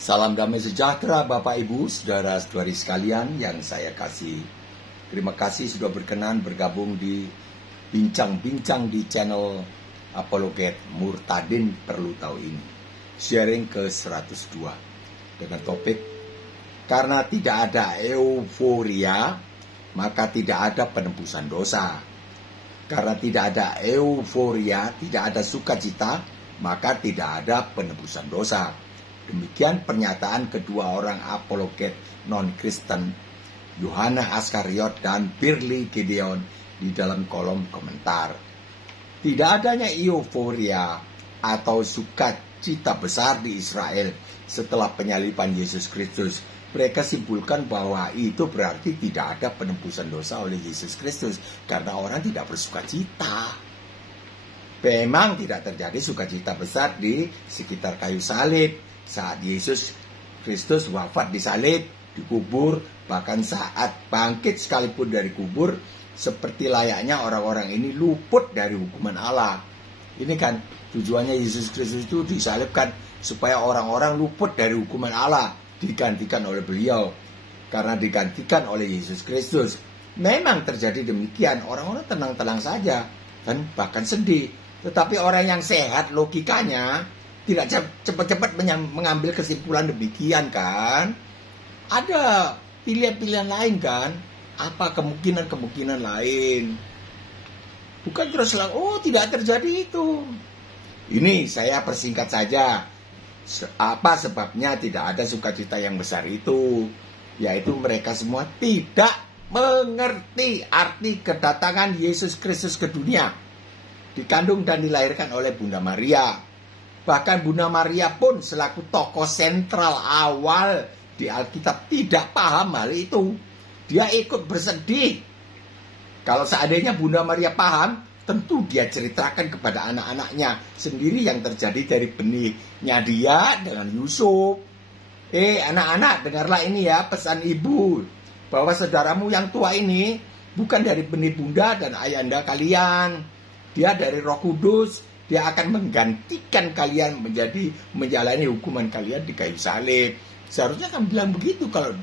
Salam damai sejahtera Bapak Ibu, saudara-saudari sekalian yang saya kasih. Terima kasih sudah berkenan bergabung di bincang-bincang di channel Apologet Murtadin Perlu Tahu Ini. Sharing ke 102 dengan topik karena tidak ada euforia, maka tidak ada penebusan dosa. Karena tidak ada euforia, tidak ada sukacita, maka tidak ada penebusan dosa. Demikian pernyataan kedua orang apologet non-Kristen, Yohanes Askariot dan Birli Gideon di dalam kolom komentar. Tidak adanya euforia atau sukacita besar di Israel setelah penyaliban Yesus Kristus. Mereka simpulkan bahwa itu berarti tidak ada penebusan dosa oleh Yesus Kristus karena orang tidak bersukacita. Memang tidak terjadi sukacita besar di sekitar kayu salib saat Yesus Kristus wafat di salib, dikubur, bahkan saat bangkit sekalipun dari kubur, seperti layaknya orang-orang ini luput dari hukuman Allah. Ini kan tujuannya Yesus Kristus itu disalibkan supaya orang-orang luput dari hukuman Allah, digantikan oleh beliau. Karena digantikan oleh Yesus Kristus, memang terjadi demikian, orang-orang tenang-tenang saja dan bahkan sedih. Tetapi orang yang sehat logikanya tidak cepat-cepat mengambil kesimpulan demikian kan. Ada pilihan-pilihan lain kan. Apa kemungkinan-kemungkinan lain. Bukan terus oh tidak terjadi itu. Ini saya persingkat saja. Apa sebabnya tidak ada sukacita yang besar itu? Yaitu mereka semua tidak mengerti arti kedatangan Yesus Kristus ke dunia. Dikandung dan dilahirkan oleh Bunda Maria. Bahkan Bunda Maria pun selaku tokoh sentral awal di Alkitab tidak paham hal itu. Dia ikut bersedih. Kalau seandainya Bunda Maria paham, tentu dia ceritakan kepada anak-anaknya sendiri yang terjadi dari benihnya dia dengan Yusuf. Anak-anak, dengarlah ini ya pesan ibu, bahwa saudaramu yang tua ini bukan dari benih bunda dan ayahanda kalian. Dia dari Roh Kudus. Dia akan menggantikan kalian menjalani hukuman kalian di kayu salib. Seharusnya kan bilang begitu kalau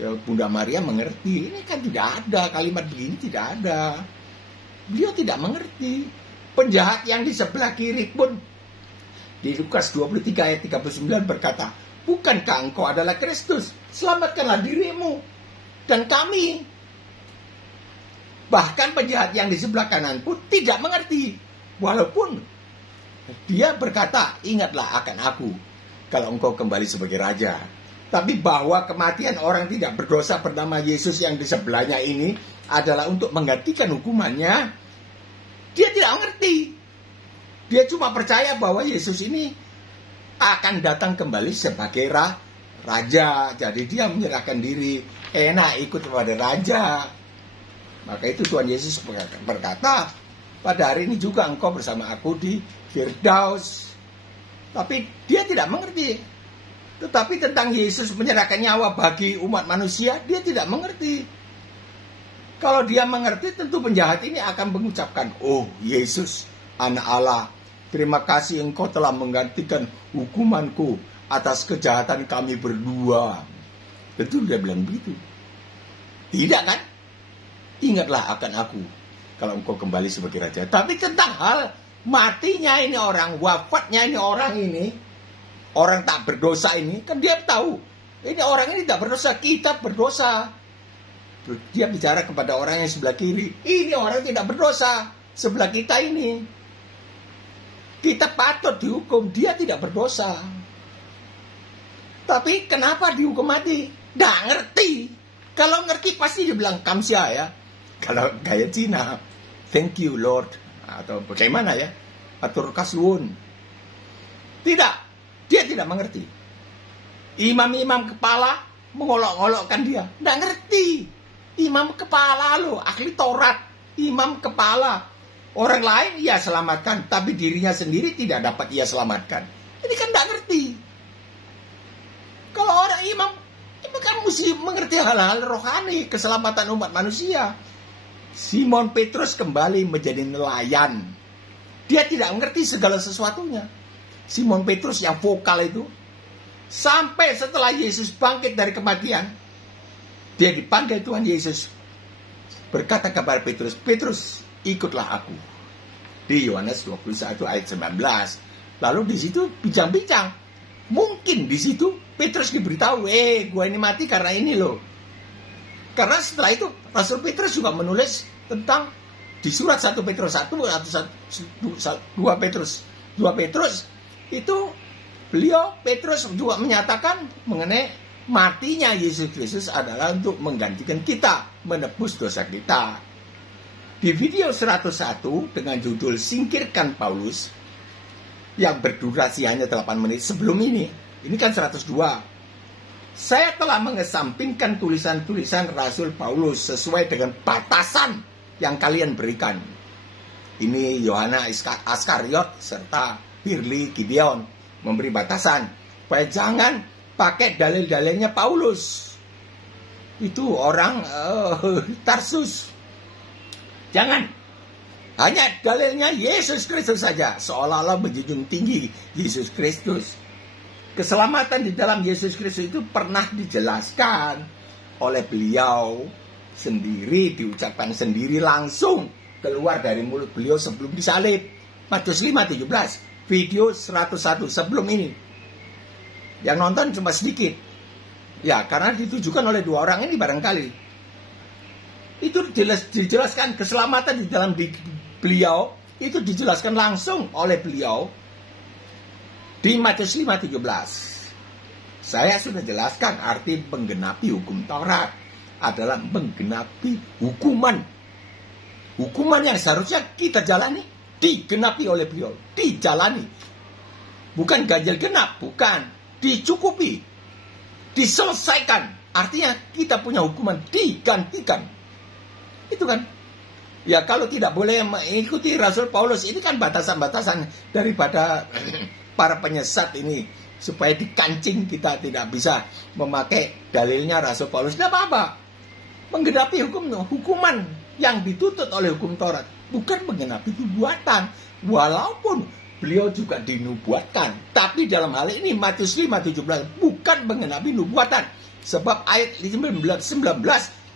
ya, Bunda Maria mengerti. Ini kan tidak ada, kalimat begini tidak ada. Beliau tidak mengerti. Penjahat yang di sebelah kiri pun di Lukas 23 ayat 39 berkata, bukankah engkau adalah Kristus? Selamatkanlah dirimu dan kami. Bahkan penjahat yang di sebelah kanan pun tidak mengerti. Walaupun dia berkata, ingatlah akan aku kalau engkau kembali sebagai raja. Tapi bahwa kematian orang tidak berdosa bernama Yesus yang di sebelahnya ini adalah untuk menggantikan hukumannya, dia tidak mengerti. Dia cuma percaya bahwa Yesus ini akan datang kembali sebagai raja. Jadi dia menyerahkan diri, enak ikut kepada raja. Maka itu Tuhan Yesus berkata, pada hari ini juga engkau bersama aku di Firdaus. Tapi dia tidak mengerti. Tetapi tentang Yesus menyerahkan nyawa bagi umat manusia, dia tidak mengerti. Kalau dia mengerti, tentu penjahat ini akan mengucapkan, oh Yesus, anak Allah, terima kasih engkau telah menggantikan hukumanku atas kejahatan kami berdua. Tentu dia bilang begitu. Tidak kan? Ingatlah akan aku kalau engkau kembali sebagai raja. Tapi tentang hal matinya ini orang, wafatnya ini orang tak berdosa ini, kan dia tahu. Ini orang ini tak berdosa, kita berdosa. Dia bicara kepada orang yang sebelah kiri. Ini orang tidak berdosa, sebelah kita ini. Kita patut dihukum, dia tidak berdosa. Tapi kenapa dihukum mati? Nggak ngerti. Kalau ngerti pasti dia bilang kamsia ya. Kalau gaya Cina, thank you Lord, atau bagaimana ya, atur kasuun. Tidak, dia tidak mengerti. Imam-imam kepala mengolok-olokkan dia, tidak ngerti. Imam kepala loh, ahli Taurat, imam kepala. Orang lain ia selamatkan, tapi dirinya sendiri tidak dapat ia selamatkan. Ini kan tidak ngerti. Kalau orang imam kan mesti mengerti hal-hal rohani, keselamatan umat manusia. Simon Petrus kembali menjadi nelayan. Dia tidak mengerti segala sesuatunya. Simon Petrus yang vokal itu, Sampai setelah Yesus bangkit dari kematian, dia dipanggil Tuhan Yesus, berkata kepada Petrus, Petrus, ikutlah aku. Di Yohanes 21 ayat 19. Lalu di situ bincang-bincang. Mungkin di situ Petrus diberitahu, gue ini mati karena ini loh. Karena setelah itu Rasul Petrus juga menulis tentang di surat 1 Petrus 1 atau 2 Petrus itu Petrus juga menyatakan mengenai matinya Yesus Kristus adalah untuk menggantikan kita, menebus dosa kita. Di video 101 dengan judul Singkirkan Paulus yang berdurasi hanya 8 menit sebelum ini kan 102. Saya telah mengesampingkan tulisan-tulisan Rasul Paulus sesuai dengan batasan yang kalian berikan. Ini Yohanes Askariot serta Firly Gideon memberi batasan supaya jangan pakai dalil-dalilnya Paulus. Itu orang Tarsus. Jangan. Hanya dalilnya Yesus Kristus saja. Seolah-olah menjunjung tinggi Yesus Kristus. Keselamatan di dalam Yesus Kristus itu pernah dijelaskan oleh beliau sendiri, diucapkan sendiri langsung keluar dari mulut beliau sebelum disalib. Matius 5:17, video 101 sebelum ini. Yang nonton cuma sedikit. Ya, karena ditujukan oleh 2 orang ini barangkali. Itu dijelaskan keselamatan di dalam beliau, itu dijelaskan langsung oleh beliau di Matius 5:17. Saya sudah jelaskan arti menggenapi hukum Taurat adalah menggenapi hukuman. Hukuman yang seharusnya kita jalani digenapi oleh beliau, dijalani. Bukan ganjil genap, bukan, dicukupi, diselesaikan. Artinya kita punya hukuman digantikan. Itu kan. Ya kalau tidak boleh mengikuti Rasul Paulus, ini kan batasan-batasan daripada para penyesat ini. Supaya dikancing kita tidak bisa memakai dalilnya Rasul Paulus. Tidak apa-apa. Menggenapi hukuman yang dituntut oleh hukum Taurat. Bukan menggenapi nubuatan. Walaupun beliau juga dinubuatkan. Tapi dalam hal ini Matius 5:17 bukan menggenapi nubuatan. Sebab ayat 19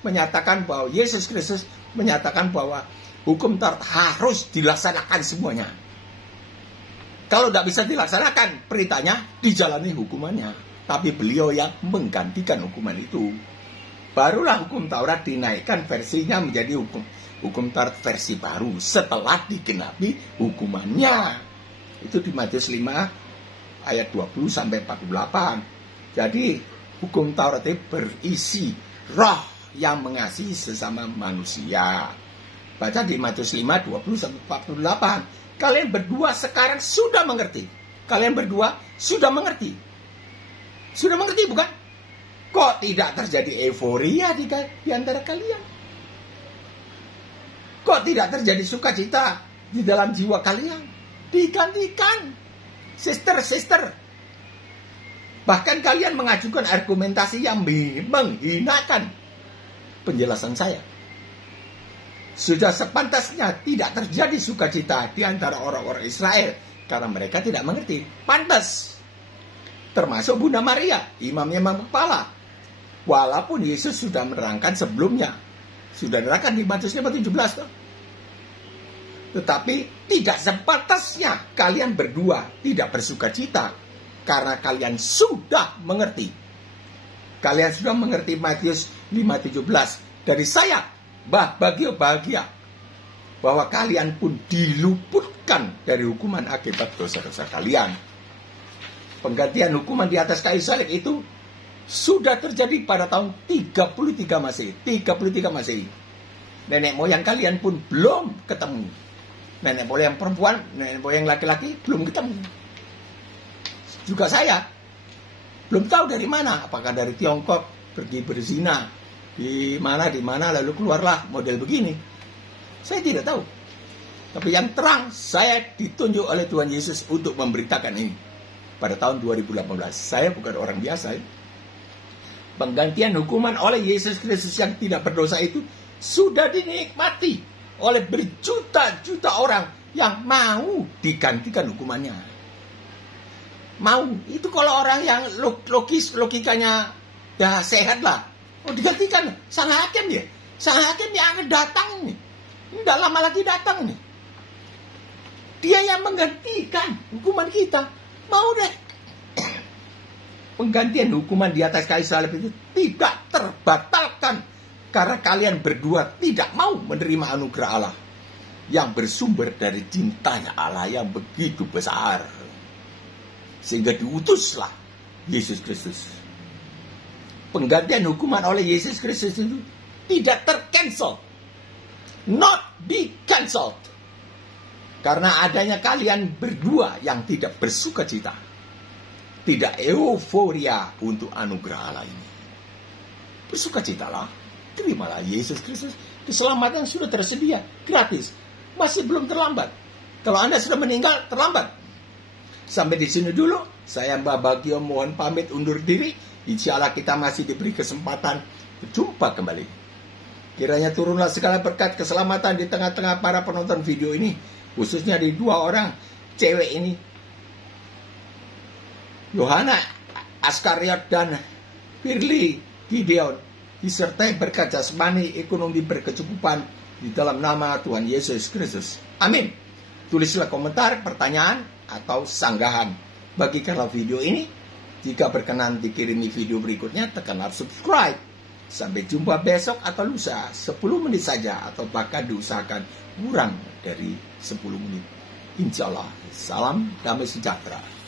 menyatakan bahwa Yesus Kristus menyatakan bahwa hukum Taurat harus dilaksanakan semuanya. Kalau tidak bisa dilaksanakan perintahnya, dijalani hukumannya. Tapi beliau yang menggantikan hukuman itu. Barulah hukum Taurat dinaikkan versinya menjadi hukum Taurat versi baru setelah digenapi hukumannya. Itu di Matius 5 ayat 20 sampai 48. Jadi hukum Taurat itu berisi roh yang mengasihi sesama manusia. Baca di Matius 5 20 sampai 48. Kalian berdua sekarang sudah mengerti. Kalian berdua sudah mengerti. Sudah mengerti bukan? Kok tidak terjadi euforia di antara kalian? Kok tidak terjadi sukacita di dalam jiwa kalian? Digantikan. Sister. Bahkan kalian mengajukan argumentasi yang menghinakan penjelasan saya. Sudah sepantasnya tidak terjadi sukacita di antara orang-orang Israel karena mereka tidak mengerti. Pantas. Termasuk Bunda Maria, imam kepala. Walaupun Yesus sudah menerangkan sebelumnya. Sudah menerangkan di Matius 5:17. Tetapi tidak sepantasnya kalian berdua tidak bersukacita karena kalian sudah mengerti. Kalian sudah mengerti Matius 5:17. Dari saya, bahagia bahwa kalian pun diluputkan dari hukuman akibat dosa-dosa kalian. Penggantian hukuman di atas kayu salib itu sudah terjadi pada tahun 33 Masehi. Nenek moyang kalian pun belum ketemu. Nenek moyang perempuan, nenek moyang laki-laki belum ketemu. Juga saya belum tahu dari mana, apakah dari Tiongkok pergi berzina, di mana lalu keluarlah model begini. Saya tidak tahu. Tapi yang terang saya ditunjuk oleh Tuhan Yesus untuk memberitakan ini. Pada tahun 2018, saya bukan orang biasa. Penggantian hukuman oleh Yesus Kristus yang tidak berdosa itu sudah dinikmati oleh berjuta-juta orang yang mau digantikan hukumannya. mau. Itu kalau orang yang logikanya ya sehat lah. Oh, digantikan sang hakim dia. Sang hakim yang akan datang nih. Nggak lama lagi datang nih. Dia yang menggantikan hukuman kita. Mau deh. Penggantian hukuman di atas kayu salib itu tidak terbatalkan. Karena kalian berdua tidak mau menerima anugerah Allah. Yang bersumber dari cintanya Allah yang begitu besar. Sehingga diutuslah Yesus Kristus. Penggantian hukuman oleh Yesus Kristus itu tidak tercancel. Not be cancelled. Karena adanya kalian berdua yang tidak bersuka cita. Tidak euforia untuk anugerah Allah ini. Bersukacitalah. Terimalah Yesus Kristus. Keselamatan sudah tersedia. Gratis. Masih belum terlambat. Kalau Anda sudah meninggal, terlambat. Sampai di sini dulu. Saya Mbak Bagio mohon pamit undur diri. Insya Allah kita masih diberi kesempatan berjumpa kembali. Kiranya turunlah segala berkat keselamatan di tengah-tengah para penonton video ini. Khususnya di dua orang cewek ini. Yohana Askariot dan Firly Gideon. Disertai berkat jasmani, ekonomi berkecukupan di dalam nama Tuhan Yesus Kristus. Amin. Tulislah komentar, pertanyaan, atau sanggahan. Bagikanlah video ini. Jika berkenan dikirimi video berikutnya, tekanlah subscribe. Sampai jumpa besok atau lusa, 10 menit saja, atau bahkan diusahakan kurang dari 10 menit. Insya Allah, salam damai sejahtera.